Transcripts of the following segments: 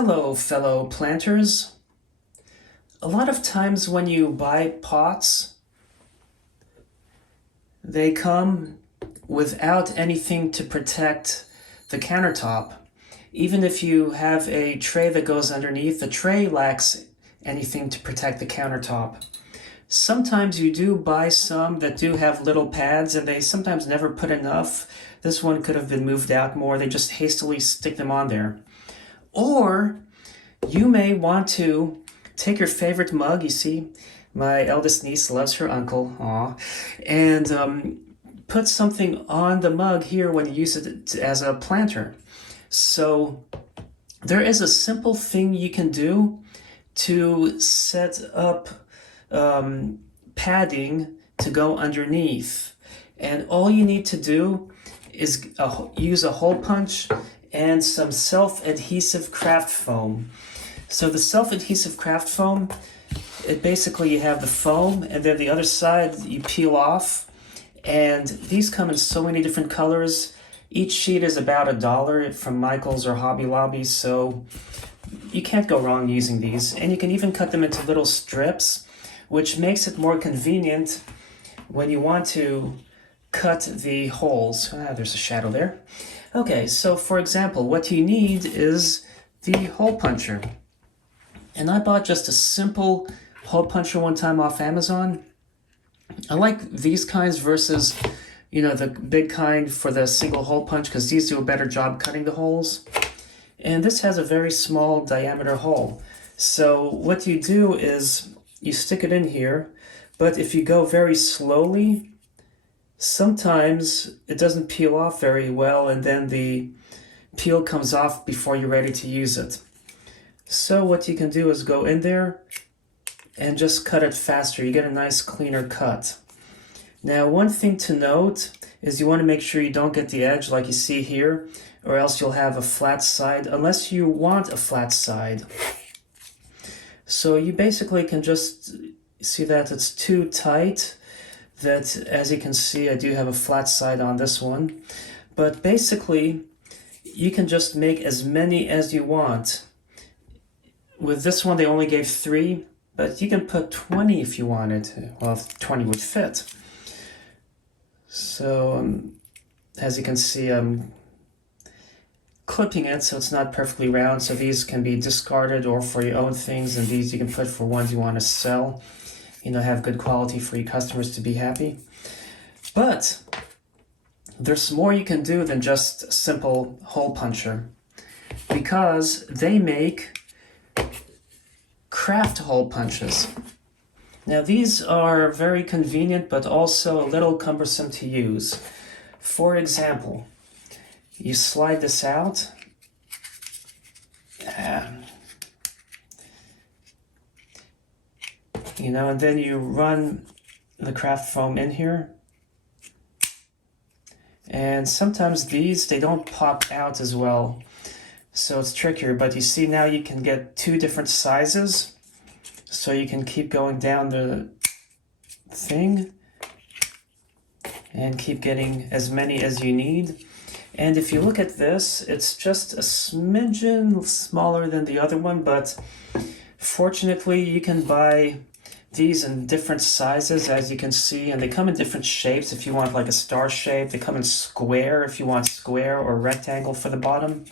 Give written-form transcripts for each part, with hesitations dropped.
Hello, fellow planters. A lot of times when you buy pots, they come without anything to protect the countertop. Even if you have a tray that goes underneath, the tray lacks anything to protect the countertop. Sometimes you do buy some that do have little pads, and they sometimes never put enough. This one could have been moved out more. They just hastily stick them on there. Or you may want to take your favorite mug. You see, my eldest niece loves her uncle, and put something on the mug here when you use it as a planter. So there is a simple thing you can do to set up padding to go underneath. And all you need to do is use a hole punch and some self-adhesive craft foam. So the self-adhesive craft foam, it basically you have the foam and then the other side you peel off, and these come in so many different colors. Each sheet is about $1 from Michael's or Hobby Lobby, so you can't go wrong using these. And you can even cut them into little strips, which makes it more convenient when you want to cut the holes. There's a shadow there. Okay, so for example, what you need is the hole puncher. And I bought just a simple hole puncher one time off Amazon. I like these kinds versus, the big kind for the single hole punch, because these do a better job cutting the holes. And this has a very small diameter hole. So what you do is you stick it in here, but if you go very slowly, sometimes it doesn't peel off very well, and then the peel comes off before you're ready to use it. So what you can do is go in there and just cut it faster. You get a nice cleaner cut. Now, one thing to note is you want to make sure you don't get the edge like you see here, or else you'll have a flat side, unless you want a flat side. So you basically can just see that it's too tight, that as you can see, I do have a flat side on this one. But basically, you can just make as many as you want. With this one, they only gave 3, but you can put 20 if you wanted. Well, if 20 would fit. So, as you can see, I'm clipping it so it's not perfectly round. So these can be discarded or for your own things, and these you can put for ones you want to sell. Have good quality for your customers to be happy. But there's more you can do than just a simple hole puncher, because they make craft hole punches. Now these are very convenient, but also a little cumbersome to use. For example, you slide this out, and then you run the craft foam in here. And sometimes they don't pop out as well, so it's trickier. But you see, now you can get 2 different sizes, so you can keep going down the thing and keep getting as many as you need. And if you look at this, it's just a smidgen smaller than the other one, but fortunately you can buy these in different sizes, as you can see, and they come in different shapes. If you want like a star shape, they come in square if you want square, or rectangle for the bottom.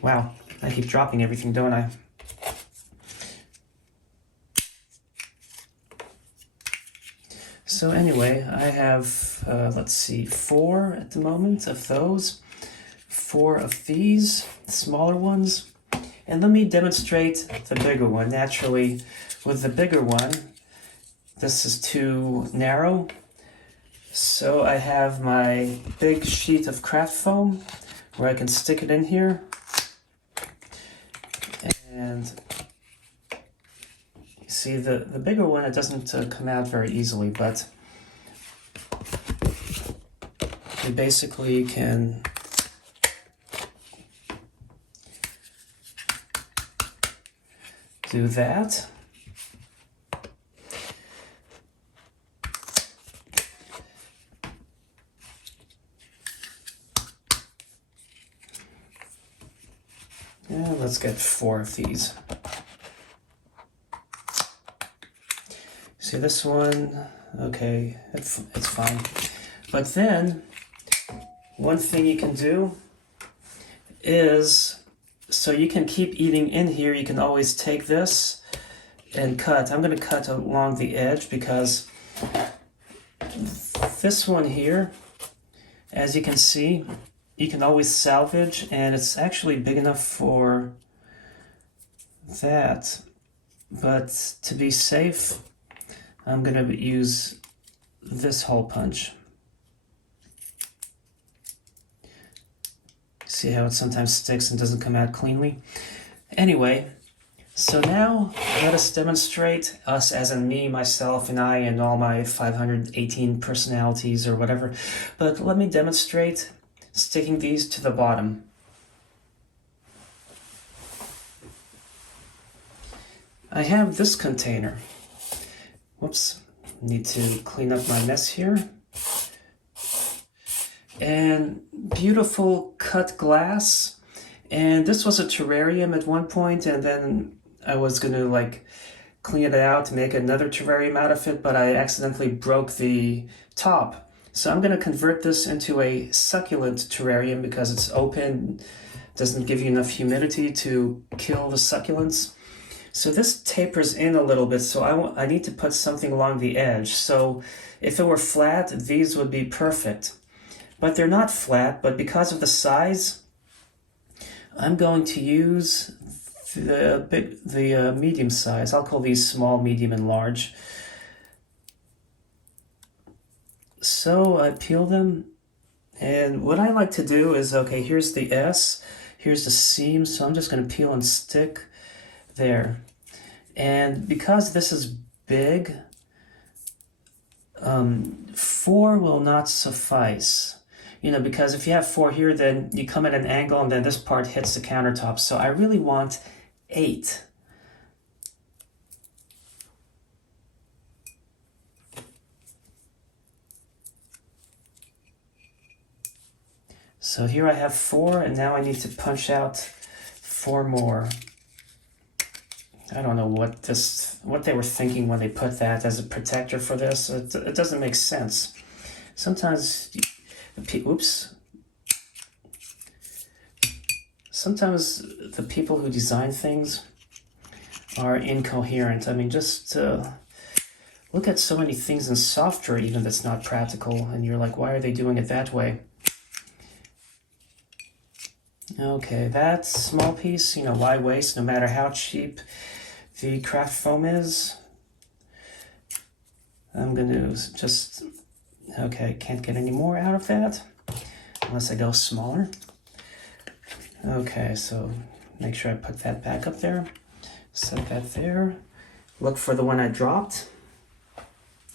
Wow, I keep dropping everything, don't I? So anyway, I have, let's see, 4 at the moment of those. 4 of these, smaller ones. And let me demonstrate the bigger one. Naturally, with the bigger one, this is too narrow. So I have my big sheet of craft foam where I can stick it in here. And you see the bigger one, it doesn't come out very easily, but you basically can do that. Yeah, let's get 4 of these. See this one? Okay, it's fine. But then, one thing you can do is, so you can keep eating in here, you can always take this and cut. I'm going to cut along the edge because this one here, as you can see, you can always salvage, and it's actually big enough for that. But to be safe, I'm going to use this hole punch. See how it sometimes sticks and doesn't come out cleanly? Anyway, so now let us demonstrate, us as in me, myself, and I, and all my 518 personalities or whatever. But let me demonstrate sticking these to the bottom. I have this container. Whoops, need to clean up my mess here. And beautiful cut glass. And this was a terrarium at one point, and then I was gonna like clean it out to make another terrarium out of it, but I accidentally broke the top. So I'm gonna convert this into a succulent terrarium because it's open, doesn't give you enough humidity to kill the succulents. So this tapers in a little bit, so I need to put something along the edge. So if it were flat, these would be perfect. But they're not flat, but because of the size, I'm going to use the medium size. I'll call these small, medium, and large. So I peel them, and what I like to do is, okay, here's the S, here's the seam, so I'm just going to peel and stick there. And because this is big, 4 will not suffice. You know, because if you have 4 here, then you come at an angle and then this part hits the countertop. So I really want 8. So here I have 4, and now I need to punch out 4 more. I don't know what they were thinking when they put that as a protector for this. It doesn't make sense. Sometimes, sometimes the people who design things are incoherent. I mean, just look at so many things in software even that's not practical, and you're like, why are they doing it that way? Okay, that small piece, you know, why waste no matter how cheap the craft foam is? I'm gonna just, okay, can't get any more out of that unless I go smaller. Okay, so make sure I put that back up there, set that there, look for the one I dropped.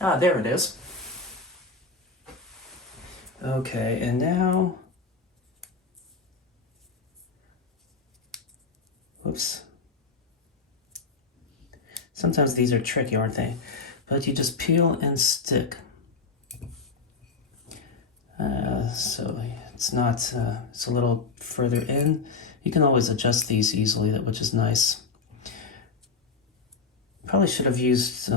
Ah, there it is. Okay, and now, whoops. Sometimes these are tricky, aren't they? But you just peel and stick. So it's not, it's a little further in. You can always adjust these easily, which is nice. Probably should have used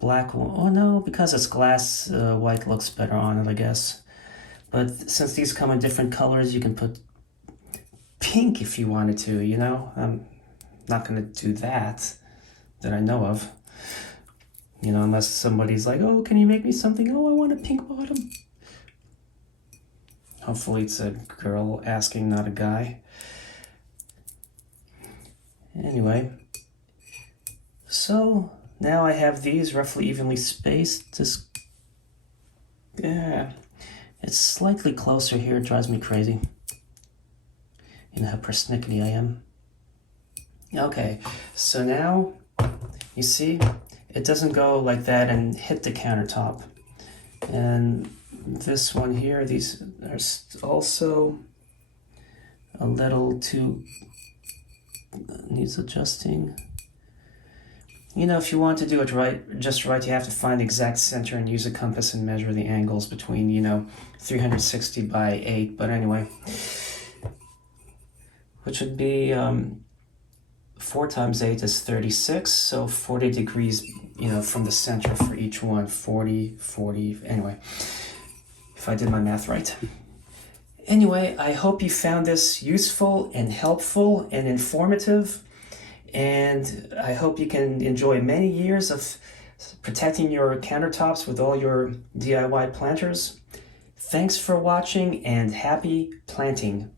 black one. Oh no, because it's glass, white looks better on it, I guess. But since these come in different colors, you can put pink if you wanted to, you know? I'm not gonna do that I know of. You know, unless somebody's like, oh, can you make me something? Oh, I want a pink bottom. Hopefully it's a girl asking, not a guy. Anyway, so now I have these roughly evenly spaced. Just, yeah, it's slightly closer here. It drives me crazy. You know how persnickety I am. Okay, so now, you see, it doesn't go like that and hit the countertop. And this one here, these are also a little too, needs adjusting. You know, if you want to do it just right, you have to find the exact center and use a compass and measure the angles between, you know, 360 by 8. But anyway, which would be 4 times 8 is 36, so 40 degrees, from the center for each one. 40, 40, anyway, if I did my math right. Anyway, I hope you found this useful and helpful and informative, and I hope you can enjoy many years of protecting your countertops with all your DIY planters. Thanks for watching, and happy planting.